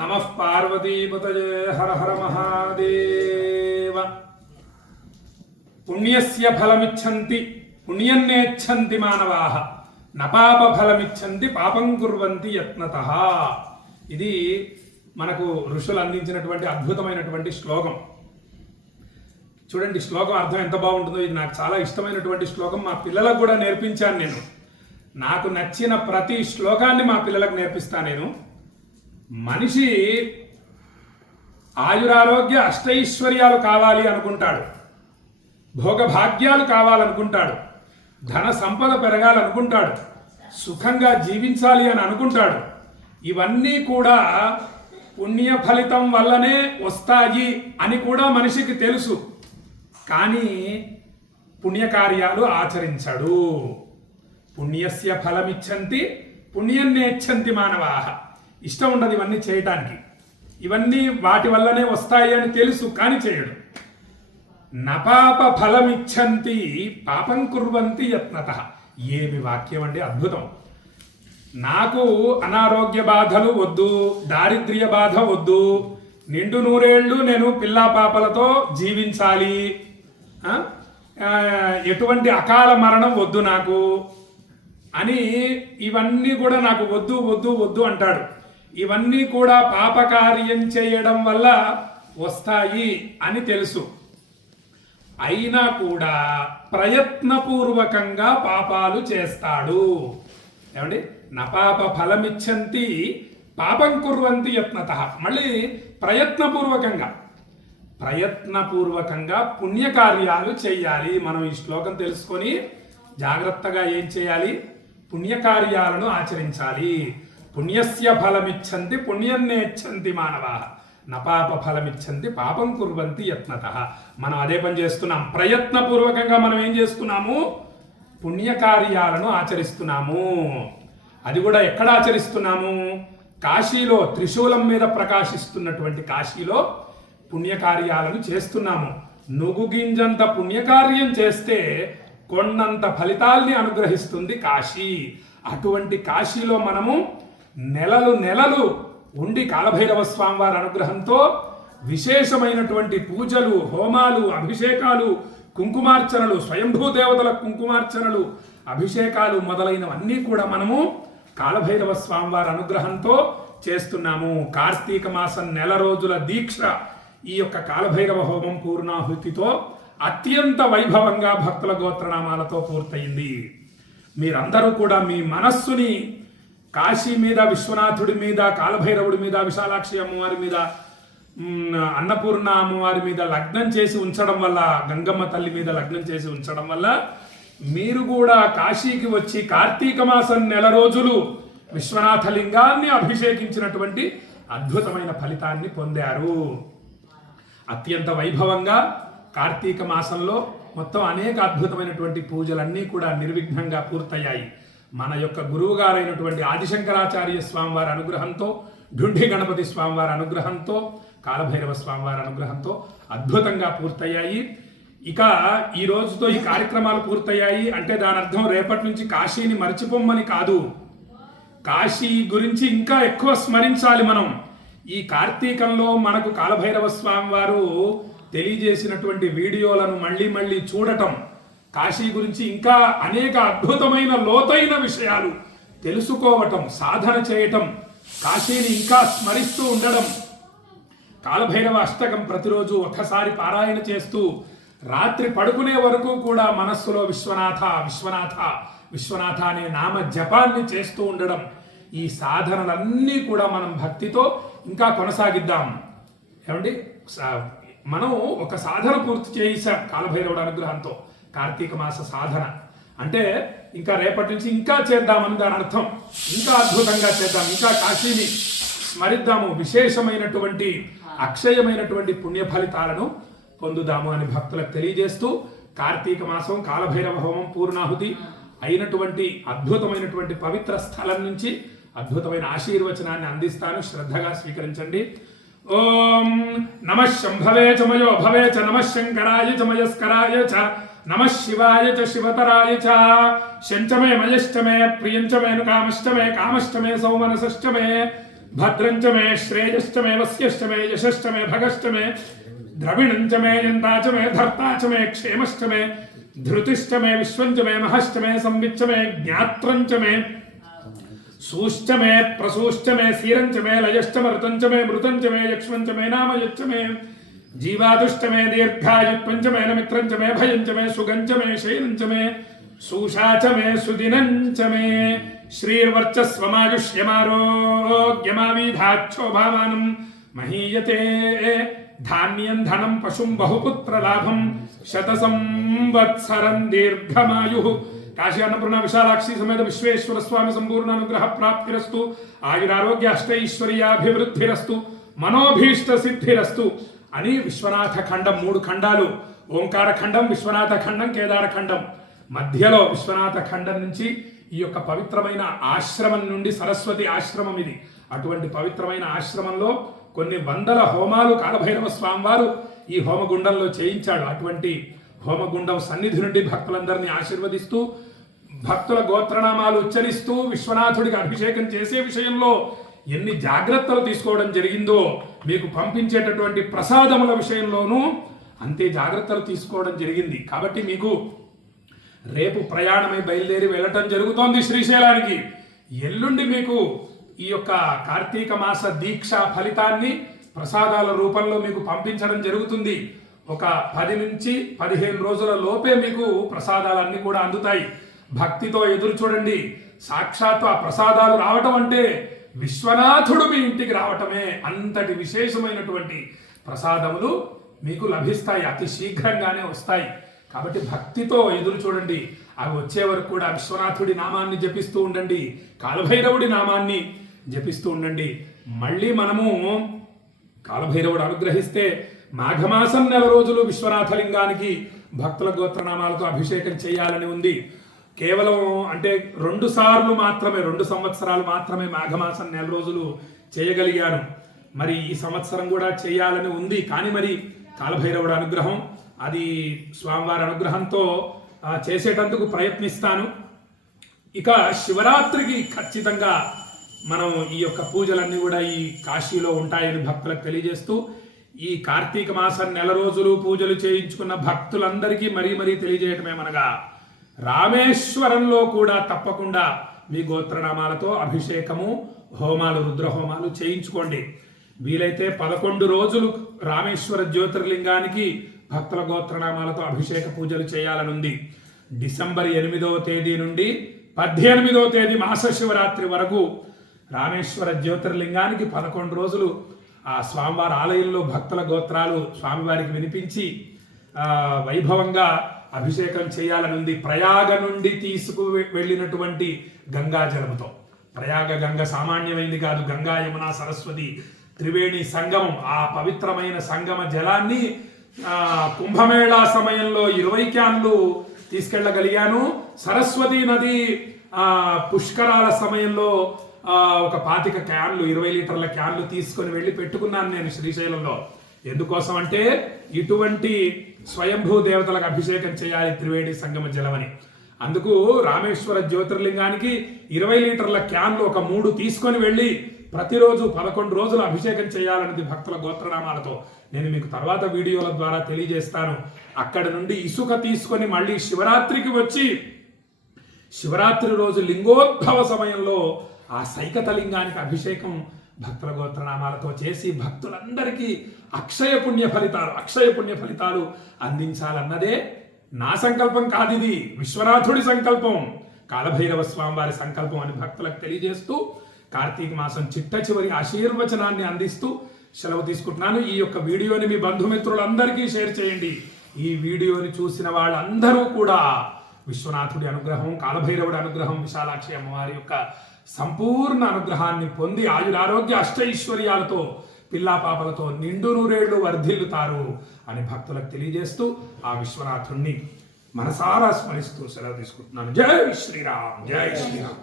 నమః పార్వతీపతయే హర హర మహాదేవ. పుణ్యస్య ఫలమిచ్చంతి పుణ్యన్నేచ్చంతి మానవాః న పాప ఫలమిచ్చంతి పాపం కుర్వంతి యత్నతః. ఇది మనకు ఋషులు అందించినటువంటి అద్భుతమైనటువంటి శ్లోకం. చూడండి శ్లోకం అర్థం ఎంత బాగుంటుందో. ఇది నాకు చాలా ఇష్టమైనటువంటి శ్లోకం. మా పిల్లలకు కూడా నేర్పించాను నేను. నాకు నచ్చిన ప్రతి శ్లోకాన్ని మా పిల్లలకు నేర్పిస్తాను నేను. మనిషి ఆయురారోగ్య అష్టైశ్వర్యాలు కావాలి అనుకుంటాడు, భోగభాగ్యాలు కావాలనుకుంటాడు, ధన సంపద పెరగాలనుకుంటాడు, సుఖంగా జీవించాలి అని అనుకుంటాడు. ఇవన్నీ కూడా పుణ్య ఫలితం వల్లనే వస్తాయి అని కూడా మనిషికి తెలుసు. కానీ పుణ్యకార్యాలు ఆచరించడు. పుణ్యస్య ఫలమిచ్చంతి పుణ్యన్నేచ్చంతి మానవాః. ఇష్టం ఉండదు ఇవన్నీ చేయటానికి. ఇవన్నీ వాటి వల్లనే వస్తాయి అని తెలుసు కానీ చేయడు. నపాప ఫలమిచ్చంతి పాపం కుర్వంతి యత్నతః. ఏమి వాక్యం అండి, అద్భుతం. నాకు అనారోగ్య బాధలు వద్దు, దారిద్ర్య బాధ వద్దు, నిండు నూరేళ్లు నేను పిల్లా పాపలతో జీవించాలి, ఎటువంటి అకాల మరణం వద్దు నాకు అని ఇవన్నీ కూడా నాకు వద్దు వద్దు వద్దు అంటాడు. ఇవన్నీ కూడా పాపకార్యం చేయడం వల్ల వస్తాయి అని తెలుసు. అయినా కూడా ప్రయత్నపూర్వకంగా పాపాలు చేస్తాడు. ఏమండి, నపాప ఫలమిచ్చంతి పాపం కుర్వంతి యత్నతః. మళ్ళీ ప్రయత్నపూర్వకంగా పుణ్యకార్యాలు చేయాలి. మనం ఈ శ్లోకం తెలుసుకొని జాగ్రత్తగా ఏం చేయాలి? పుణ్యకార్యాలను ఆచరించాలి. పుణ్యస్య ఫలమిచ్చంతి పుణ్యన్నేచ్చంతి మానవాః నపాప ఫలమిచ్చంతి పాపం కుర్వంతి యత్నతః. మనం అదే పని చేస్తున్నాం. ప్రయత్నపూర్వకంగా మనం ఏం చేస్తున్నాము? పుణ్యకార్యాలను ఆచరిస్తున్నాము. అది కూడా ఎక్కడ ఆచరిస్తున్నాము? కాశీలో, త్రిశూలం మీద ప్రకాశిస్తున్నటువంటి కాశీలో పుణ్యకార్యాలను చేస్తున్నాము. నువ్వు గింజంత పుణ్యకార్యం చేస్తే కొండంత ఫలితాల్ని అనుగ్రహిస్తుంది కాశీ. అటువంటి కాశీలో మనము నెలలు ఉండి కాలభైరవ స్వామి వారి అనుగ్రహంతో విశేషమైనటువంటి పూజలు, హోమాలు, అభిషేకాలు, కుంకుమార్చనలు, స్వయంభూ దేవతల కుంకుమార్చనలు, అభిషేకాలు మొదలైనవన్నీ కూడా మనము కాలభైరవ స్వామి వారి అనుగ్రహంతో చేస్తున్నాము. కార్తీక మాసం నెల రోజుల దీక్ష ఈ యొక్క కాలభైరవ హోమం పూర్ణాహుతితో అత్యంత వైభవంగా భక్తుల గోత్రనామాలతో పూర్తయింది. మీరందరూ కూడా మీ మనస్సుని కాశీ మీద, విశ్వనాథుడి మీద, కాలభైరవుడి మీద, విశాలాక్షి అమ్మవారి మీద, అన్నపూర్ణ అమ్మవారి మీద లగ్నం చేసి ఉంచడం వల్ల, గంగమ్మ తల్లి మీద లగ్నం చేసి ఉంచడం వల్ల మీరు కూడా కాశీకి వచ్చి కార్తీక మాసం నెల రోజులు విశ్వనాథ లింగాన్ని అభిషేకించినటువంటి అద్భుతమైన ఫలితాన్ని పొందారు. అత్యంత వైభవంగా కార్తీక మాసంలో మొత్తం అనేక అద్భుతమైనటువంటి పూజలన్నీ కూడా నిర్విఘ్నంగా పూర్తయ్యాయి. మన యొక్క గురువు గారైనటువంటి ఆదిశంకరాచార్య స్వామివారి అనుగ్రహంతో, ఢుండి గణపతి స్వామివారి అనుగ్రహంతో, కాలభైరవ స్వామివారి అనుగ్రహంతో అద్భుతంగా పూర్తయ్యాయి. ఇక ఈ రోజుతో ఈ కార్యక్రమాలు పూర్తయ్యాయి అంటే దాని అర్థం రేపటి నుంచి కాశీని మర్చిపోమ్మని కాదు. కాశీ గురించి ఇంకా ఎక్కువ స్మరించాలి మనం. ఈ కార్తీకంలో మనకు కాలభైరవ స్వామి వారు తెలియజేసినటువంటి వీడియోలను మళ్ళీ చూడటం, కాశీ గురించి ఇంకా అనేక అద్భుతమైన లోతైన విషయాలు తెలుసుకోవటం, సాధన చేయటం, కాశీని ఇంకా స్మరిస్తూ ఉండడం, కాలభైరవ అష్టకం ప్రతిరోజు ఒక్కసారి పారాయణ చేస్తూ రాత్రి పడుకునే వరకు కూడా మనస్సులో విశ్వనాథ విశ్వనాథ విశ్వనాథ అనే నామ జపాన్ని చేస్తూ ఉండడం, ఈ సాధనలన్నీ కూడా మనం భక్తితో ఇంకా కొనసాగిద్దాం. ఏమండి, మనం ఒక సాధన పూర్తి చేసాం కాలభైరవుడు అనుగ్రహంతో. కార్తీక మాస సాధన అంటే ఇంకా రేపటి నుంచి ఇంకా చేద్దామని దాని అర్థం. ఇంకా అద్భుతంగా చేద్దాం, ఇంకా కాశీని స్మరిద్దాము, విశేషమైనటువంటి అక్షయమైనటువంటి పుణ్య ఫలితాలను పొందుదాము అని భక్తులకు తెలియజేస్తూ, కార్తీక మాసం కాలభైరవ హోమం పూర్ణాహుతి అయినటువంటి అద్భుతమైనటువంటి పవిత్ర స్థలం నుంచి అద్భుతమైన ఆశీర్వచనాన్ని అందిస్తాను. శ్రద్ధగా స్వీకరించండి. ఓం నమః శంభవే చ మయో భవే చ నమః శంకరాయ చ మయస్కరాయ చ నమః శివాయ చ శివతరాయ చ శంచమే మయశ్చమే ప్రియంచమే కామశ్చమే కామశ్చమే సౌమనసశ్చమే భద్రంచ మే శ్రేయశ్చ మే వస్యశ్చ మే యశశ్చ మే భగశ్చ మే ద్రవిణంచ మే యంతాచ మే ధర్తాచ మే క్షేమశ్చ మే ధృతిశ్చ మే విశ్వంచ మే మహశ్చ మే సంవిచ్చ మే జ్ఞాత్రంచ మే సూశ్చ మే ప్రసూశ్చ మే సీరంచ మే లయశ్చ మృతంచ మే మృతంచ మే యక్ష్మంచ మే నామయచ్చ మే జీవాదుష్ట మే దీర్ఘాయుత్వంచ మే నమిత్రంచ మే భయంచ మే సుగంచ మే శైలంచ మే సూషాచ మే సుదినంచ మే శ్రీర్వర్చస్వమాయుష్యమారోగ్యమావిధాక్షోభామానం మహీయతే ధాన్యం ధనం పశుం బహుపుత్రలాభం శతసంవత్సరం దీర్ఘమాయు కాశీ అన్నపూర్ణ విశాలాక్షి సమేత విశ్వేశ్వర స్వామి సంపూర్ణ అనుగ్రహ ప్రాప్తిరస్తు ఆయురారోగ్య అష్టైశ్వర్యాభివృద్ధిరస్తు మనోభీష్ట సిద్ధిరస్తు అని విశ్వనాథ ఖండం 3 ఖండాలు, ఓంకార ఖండం, విశ్వనాథ ఖండం, కేదార ఖండం, మధ్యలో విశ్వనాథ ఖండం నుంచి ఈ యొక్క పవిత్రమైన ఆశ్రమం నుండి సరస్వతి ఆశ్రమం ఇది. అటువంటి పవిత్రమైన ఆశ్రమంలో కొన్ని వందల హోమాలు కాలభైరవ స్వామివారు ఈ హోమగుండంలో చేయించాడు. అటువంటి హోమగుండం సన్నిధి నుండి భక్తులందరినీ ఆశీర్వదిస్తూ భక్తుల గోత్రనామాలు ఉచ్చరిస్తూ విశ్వనాథుడికి అభిషేకం చేసే విషయంలో ఎన్ని జాగ్రత్తలు తీసుకోవడం జరిగిందో మీకు పంపించేటటువంటి ప్రసాదముల విషయంలోనూ అంతే జాగ్రత్తలు తీసుకోవడం జరిగింది. కాబట్టి మీకు రేపు ప్రయాణమై బయలుదేరి వెళ్ళటం జరుగుతోంది శ్రీశైలానికి. ఎల్లుండి మీకు ఈ యొక్క కార్తీక మాస దీక్ష ఫలితాన్ని ప్రసాదాల రూపంలో మీకు పంపించడం జరుగుతుంది. ఒక 10 నుంచి 15 రోజుల లోపే మీకు ప్రసాదాలన్నీ కూడా అందుతాయి. భక్తితో ఎదురు చూడండి. సాక్షాత్తు ఆ ప్రసాదాలు రావటం అంటే విశ్వనాథుడు మీ ఇంటికి రావటమే. అంతటి విశేషమైనటువంటి ప్రసాదములు మీకు లభిస్తాయి, అతి శీఘ్రంగానే వస్తాయి. కాబట్టి భక్తితో ఎదురు చూడండి. అవి వచ్చే వరకు కూడా విశ్వనాథుడి నామాన్ని జపిస్తూ ఉండండి, కాలభైరవుడి నామాన్ని జపిస్తూ ఉండండి. మళ్ళీ మనము కాలభైరవుడు అనుగ్రహిస్తే మాఘమాసం 4 రోజులు విశ్వనాథలింగానికి భక్తుల గోత్రనామాలతో అభిషేకం చేయాలని ఉంది. కేవలం అంటే 2 సార్లు మాత్రమే, 2 సంవత్సరాలు మాత్రమే మాఘమాసం 4 రోజులు చేయగలిగాను. మరి ఈ సంవత్సరం కూడా చేయాలని ఉంది. కానీ మరి కాలభైరవుడు అనుగ్రహం, అది స్వామివారి అనుగ్రహంతో చేసేటందుకు ప్రయత్నిస్తాను. ఇక శివరాత్రికి ఖచ్చితంగా మనం ఈ యొక్క పూజలన్నీ కూడా ఈ కాశీలో ఉంటాయని భక్తులకు తెలియజేస్తూ, ఈ కార్తీక మాసం 4 రోజులు పూజలు చేయించుకున్న భక్తులందరికీ మరీ తెలియజేయటమేమనగా రామేశ్వరంలో కూడా తప్పకుండా మీ గోత్రనామాలతో అభిషేకము, హోమాలు, రుద్రహోమాలు చేయించుకోండి. వీలైతే 11 రోజులు రామేశ్వర జ్యోతిర్లింగానికి భక్తుల గోత్రనామాలతో అభిషేక పూజలు చేయాలనుంది. డిసెంబర్ 8వ తేదీ నుండి 18వ తేదీ మహాశివరాత్రి వరకు రామేశ్వర జ్యోతిర్లింగానికి 11 రోజులు ఆ స్వామివారి ఆలయంలో భక్తుల గోత్రాలు స్వామివారికి వినిపించి వైభవంగా అభిషేకం చేయాలనుంది. ప్రయాగ నుండి తీసుకు వెళ్ళినటువంటి గంగా జలముతో. ప్రయాగ గంగ సామాన్యమైంది కాదు. గంగా, యమున, సరస్వతి త్రివేణి సంగమం. ఆ పవిత్రమైన సంగమ జలాన్ని కుంభమేళా సమయంలో 20 క్యాన్లు తీసుకెళ్ళగలిగాను. సరస్వతి నది పుష్కరాల సమయంలో ఒక 25 క్యాన్లు, 20 లీటర్ల క్యాన్లు తీసుకొని వెళ్ళి పెట్టుకున్నాను నేను శ్రీశైలంలో. ఎందుకోసం అంటే ఇటువంటి స్వయంభూ దేవతలకు అభిషేకం చేయాలి త్రివేణి సంగమ జలమని. అందుకు రామేశ్వర జ్యోతిర్లింగానికి 20 లీటర్ల క్యాన్లు ఒక 3 తీసుకొని వెళ్ళి ప్రతిరోజు 11 రోజులు అభిషేకం చేయాలన్నది భక్తుల గోత్రనామాలతో. నేను మీకు తర్వాత వీడియోల ద్వారా తెలియజేస్తాను. అక్కడ నుండి ఇసుక తీసుకొని మళ్ళీ శివరాత్రికి వచ్చి శివరాత్రి రోజు లింగోద్భవ సమయంలో ఆ సైకత లింగానికి అభిషేకం భక్తుల గోత్రనామాలతో చేసి భక్తులందరికీ అక్షయ పుణ్య ఫలితాలు అందించాలన్నదే నా సంకల్పం కాదు, ఇది విశ్వనాథుడి సంకల్పం, కాలభైరవ స్వామి వారి సంకల్పం అని భక్తులకు తెలియజేస్తూ కార్తీక మాసం చిట్ట చివరి ఆశీర్వచనాన్ని అందిస్తూ సెలవు తీసుకుంటున్నాను. ఈ యొక్క వీడియోని మీ బంధుమిత్రులందరికీ షేర్ చేయండి. ఈ వీడియోని చూసిన వాళ్ళందరూ కూడా విశ్వనాథుడి అనుగ్రహం, కాలభైరవుడి అనుగ్రహం, విశాలాక్షి అమ్మవారి యొక్క సంపూర్ణ అనుగ్రహాన్ని పొంది ఆయురారోగ్య అష్టైశ్వర్యాలతో పిల్లా పాపలతో నిండు నూరేళ్లు వర్ధిల్లుతారు అని భక్తులకు తెలియజేస్తూ ఆ విశ్వనాథుణ్ణి మనసారా స్మరిస్తూ సెలవు తీసుకుంటున్నాను. జై శ్రీరామ్, జై శ్రీరామ్.